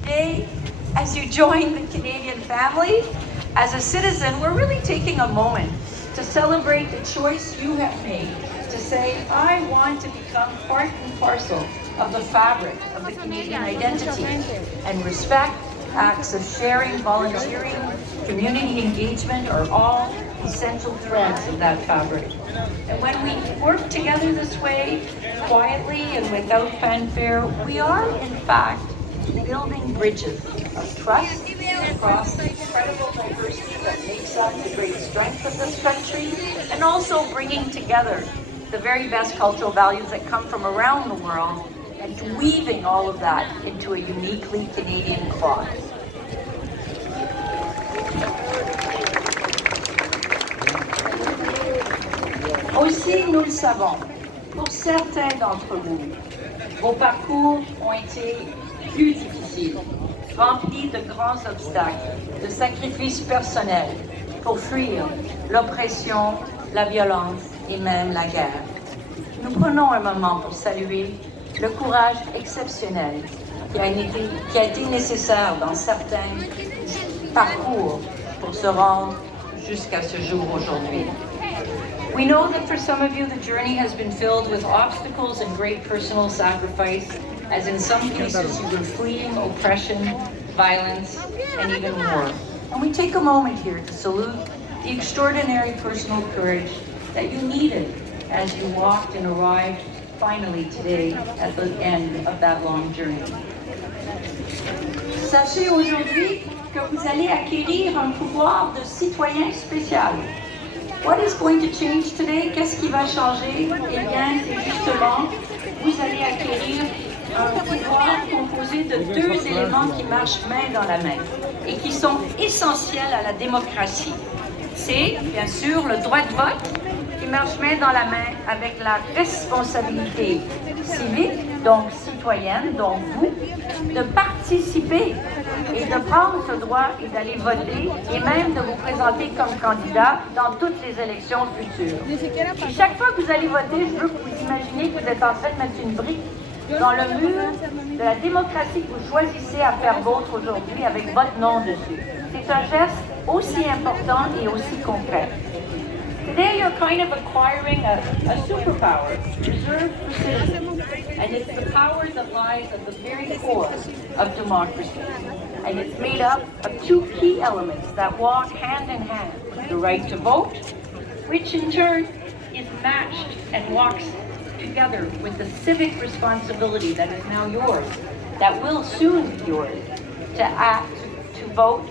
Today, as you join the Canadian family, as a citizen, we're really taking a moment to celebrate the choice you have made to say, I want to become part and parcel of the fabric of the Canadian identity. And respect, acts of sharing, volunteering, community engagement are all essential threads of that fabric. And when we work together this way, quietly and without fanfare, we are, in fact, building bridges of trust across the incredible diversity that makes up the great strength of this country, and also bringing together the very best cultural values that come from around the world and weaving all of that into a uniquely Canadian cloth. Aussi, nous le savons, pour certains d'entre vous, vos parcours ont été plus difficiles, remplis de grands obstacles, de sacrifices personnels pour fuir l'oppression, la violence et même la guerre. Nous prenons un moment pour saluer le courage exceptionnel qui a été nécessaire dans certains parcours pour se rendre jusqu'à ce jour aujourd'hui. We know that for some of you, the journey has been filled with obstacles and great personal sacrifice, as in some cases you were fleeing oppression, violence, and even war. And we take a moment here to salute the extraordinary personal courage that you needed as you walked and arrived finally today at the end of that long journey. Sachez aujourd'hui que vous allez acquérir un pouvoir de citoyen spécial. What is going to change today? Qu'est-ce qui va changer? Eh bien, c'est justement, vous allez acquérir un pouvoir composé de deux éléments qui marchent main dans la main et qui sont essentiels à la démocratie. C'est, bien sûr, le droit de vote qui marche main dans la main avec la responsabilité civique, donc citoyenne, donc vous, de participer et de prendre ce droit et d'aller voter et même de vous présenter comme candidat dans toutes les élections futures. Et chaque fois que vous allez voter, je veux que vous imaginez que vous êtes en train de mettre une brique dans le mur de la démocratie que vous choisissez à faire vôtre aujourd'hui avec votre nom dessus. C'est un geste aussi important et aussi concret. Today you're kind of acquiring a superpower reserved for citizens, and it's the power that lies at the very core of democracy. And it's made up of two key elements that walk hand in hand. The right to vote, which in turn is matched and walks together with the civic responsibility that is now yours, that will soon be yours, to act, to vote,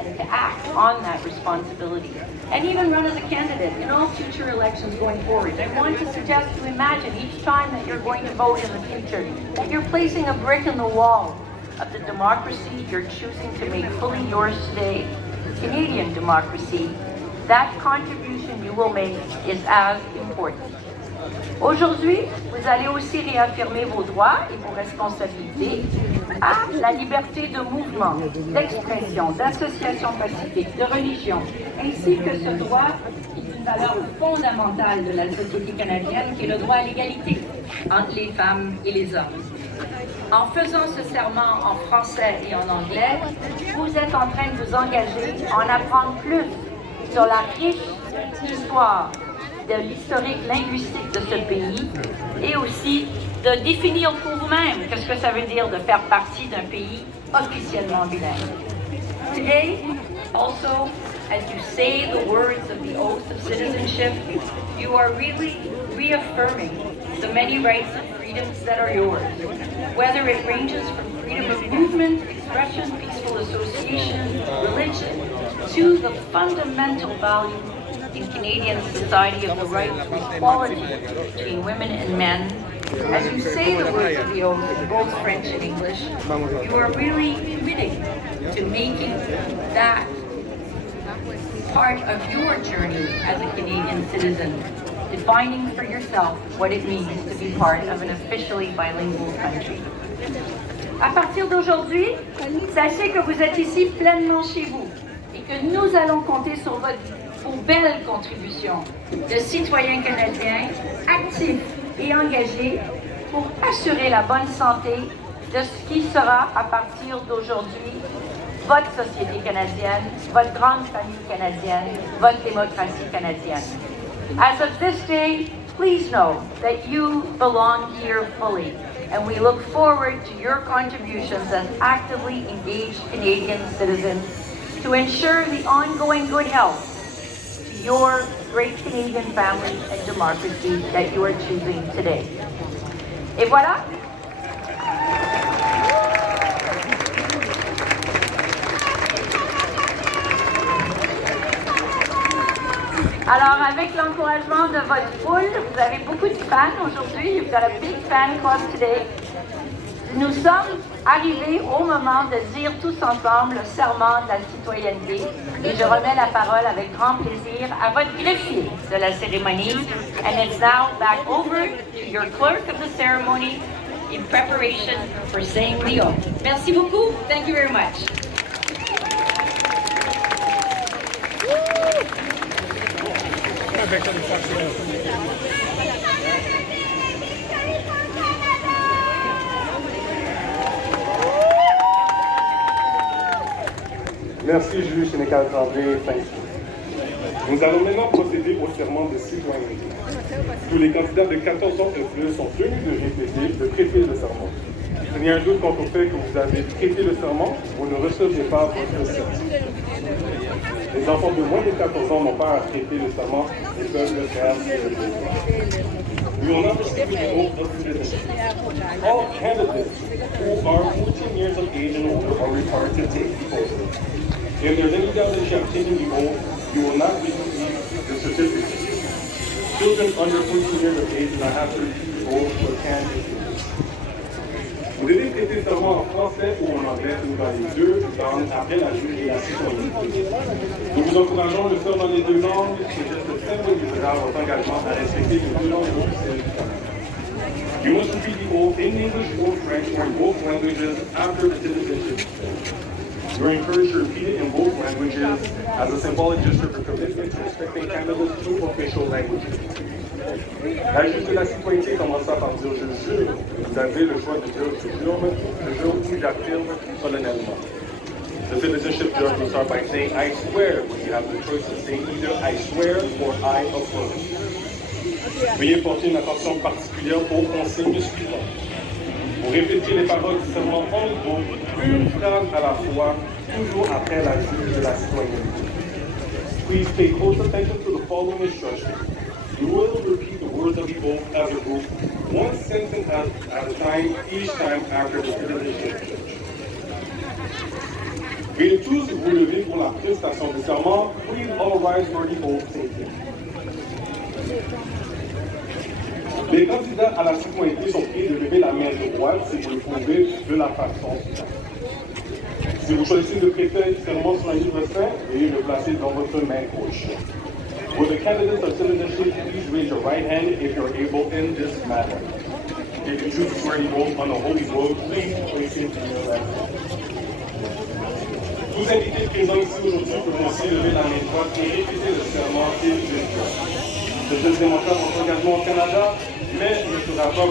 and to act on that responsibility, and even run as a candidate in all future elections going forward. I want to suggest to imagine each time that you're going to vote in the future, that you're placing a brick in the wall of the democracy you're choosing to make fully yours today, Canadian democracy. That contribution you will make is as important. Aujourd'hui, vous allez aussi réaffirmer vos droits et vos responsabilités à la liberté de mouvement, d'expression, d'association pacifique, de religion, ainsi que ce droit qui est une valeur fondamentale de la société canadienne, qui est le droit à l'égalité entre les femmes et les hommes. En faisant ce serment en français et en anglais, vous êtes en train de vous engager à en apprendre plus sur la riche histoire de l'historique linguistique de ce pays et aussi de définir pour vous-même qu'est-ce que ça veut dire de faire partie d'un pays officiellement bilingue. Today, also, as you say the words of the oath of citizenship, you are really reaffirming the many rights and freedoms that are yours, whether it ranges from freedom of movement, expression, peaceful association, religion, to the fundamental value in Canadian society of the right to equality between women and men. As you say the words of the oath in both French and English, you are really committing to making that part of your journey as a Canadian citizen, defining for yourself what it means to be part of an officially bilingual country. À partir d'aujourd'hui, sachez que vous êtes ici pleinement chez vous et que nous allons compter sur vos belles contributions de citoyens canadiens actifs et engagés pour assurer la bonne santé, de ce qui sera, à partir d'aujourd'hui, votre société canadienne, votre grande famille canadienne, votre démocratie canadienne. As of this day, please know that you belong here fully, and we look forward to your contributions as actively engaged Canadian citizens to ensure the ongoing good health to your great Canadian family and democracy that you are choosing today. Et voilà. Alors, avec l'encouragement de votre foule, vous avez beaucoup de fans aujourd'hui. You've got a big fan club today. Nous sommes arrivés au moment de dire tous ensemble le serment de la citoyenneté. Et je remets la parole avec grand plaisir à votre greffier de la cérémonie. And it's now back over to your clerk of the ceremony in preparation for saying the oath. Merci beaucoup. Thank you very much. Merci, juge Sénécal Tremblay. Thank you. Nous allons maintenant procéder au serment de citoyenneté. Tous les candidats de 14 ans et plus sont tenus de prêter le serment. S'il y a un doute quant au fait que vous avez prêté le serment, vous ne recevrez pas votre certificat. Les enfants de moins de 14 ans n'ont pas à prêter le serment et peuvent le faire si le besoin. We will not receive the oath of citizenship. All candidates who are 14 years of age and older are required to take the oath. If there's any doubt that you have taken the oath, you will not receive the certificate. Children under 14 years of age do not have to receive the oath but can take it. Vous devez prêter serment en français ou en anglais ou dans les deux langues après la juge et la citoyenneté. Nous vous encourageons de le faire dans les deux langues. C'est juste symbolisera votre engagement à respecter les deux langues officielles du Canada. You must repeat the oath in English or French or in both languages after the citizenship. You are encouraged to repeat it in both languages as a symbolic gesture of commitment to respecting Canada's two official languages. La juge de la citoyenneté commença par dire je jure. Vous avez le choix de dire je jure ou j'affirme solennellement. The citizenship judge will start by saying I swear, but you have the choice to say either I swear or I affirm. Veuillez porter une attention particulière aux consignes suivantes. Vous répétez les paroles du serment en groupe, une phrase à la fois, toujours après la juge de la citoyenneté. Please pay close attention to the following instructions. You will repeat the words of the oath as a group, one sentence at a time, each time after the citizenship judge. Veuillez tous vous lever pour la prestation du serment. Please all rise for the oath taking. Les candidats à la citoyenneté sont priés de lever la main droite si vous le pouvez de la façon suivante. Si vous choisissez de prêter le serment sur un livre saint, veuillez le placer dans votre main gauche. Will the candidates of citizenship please raise your right hand if you're able in this matter? If you choose to swear the oath on a holy road, please place it in your left hand. Tous invités présents ici aujourd'hui peuvent aussi lever la main droite et répéter le serment qu'ils disent. Je démontre votre engagement au Canada, mais ne fera pas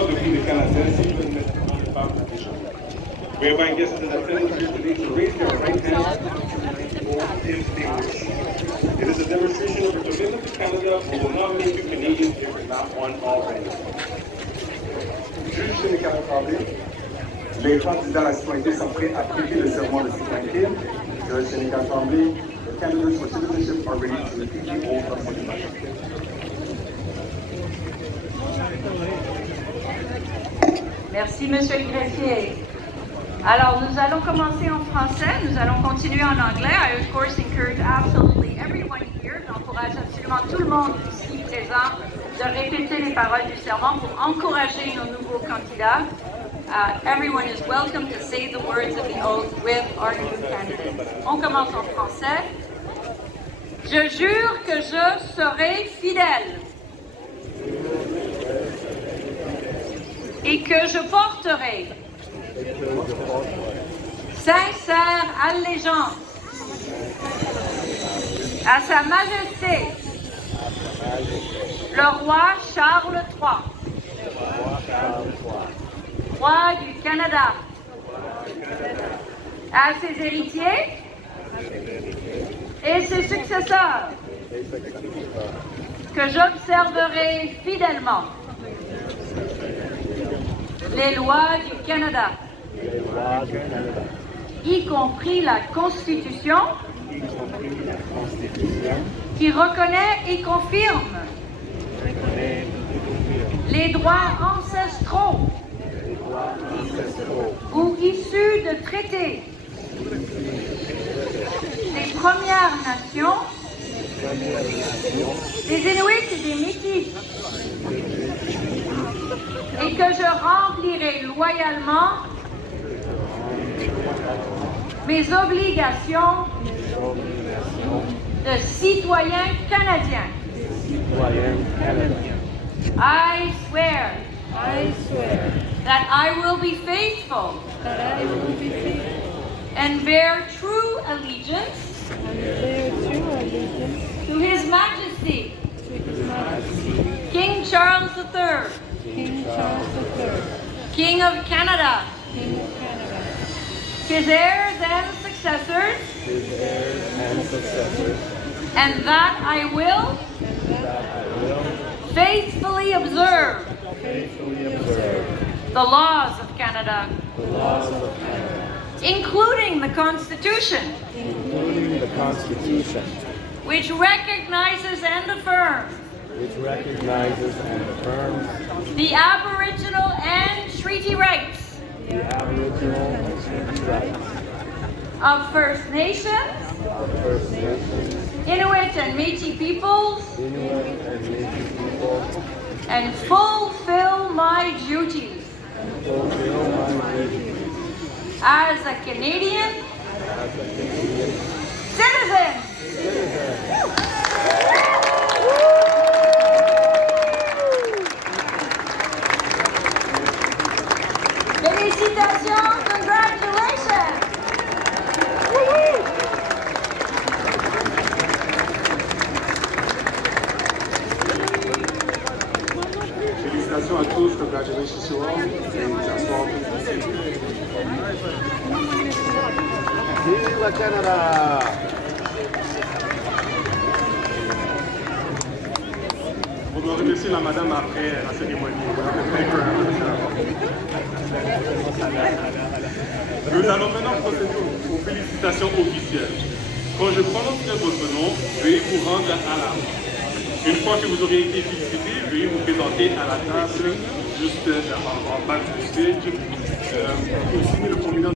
de vous des Canadiens si vous ne n'êtes pas déjà. We invite guests in attendance here today to raise their right hand if they wish. It is a demonstration of your commitment to Canada. We will not make you Canadian if you're not one already. Juge Sénécal Tremblay, les candidats à la citoyenneté sont prêts à prêter le serment de citoyenneté. Juge Sénécal Tremblay, the candidates for citizenship are ready to repeat the oath of citizenship. Merci, Monsieur le greffier. Alors, nous allons commencer en français, nous allons continuer en anglais. I, of course, encourage absolutely everyone here, j'encourage absolument tout le monde ici présent de répéter les paroles du serment pour encourager nos nouveaux candidats. Everyone is welcome to say the words of the oath with our new candidates. On commence en français. Je jure que je serai fidèle et que je porterai sincère allégeance à Sa Majesté, le roi Charles III, roi du Canada, à ses héritiers et ses successeurs, que j'observerai fidèlement les lois du Canada, y compris la Constitution, qui reconnaît et confirme les droits ancestraux ou issus de traités des Premières Nations, des Inuits et des Métis, et que je remplirai loyalement mes obligations de citoyen canadien. I swear that I will be faithful and bear true allegiance to His Majesty, King Charles III, King of Canada, his heirs and successors, and that I will faithfully observe the laws of Canada, including the Constitution, which recognizes and affirms the Aboriginal and treaty rights of First Nations, Inuit and Métis peoples, and fulfill my duties as a Canadian citizen. Félicitations, congratulations. Félicitations à tous, congratulations to all, et s'asseoir. Vive Canada! On doit remercier la madame après la cérémonie. Nous allons maintenant procéder aux félicitations officielles. Quand je prononcerai votre nom, veuillez vous rendre à l'arbre. Une fois que vous aurez été félicité, veuillez vous présenter à la table juste en bas du stage pour signer le formulaire.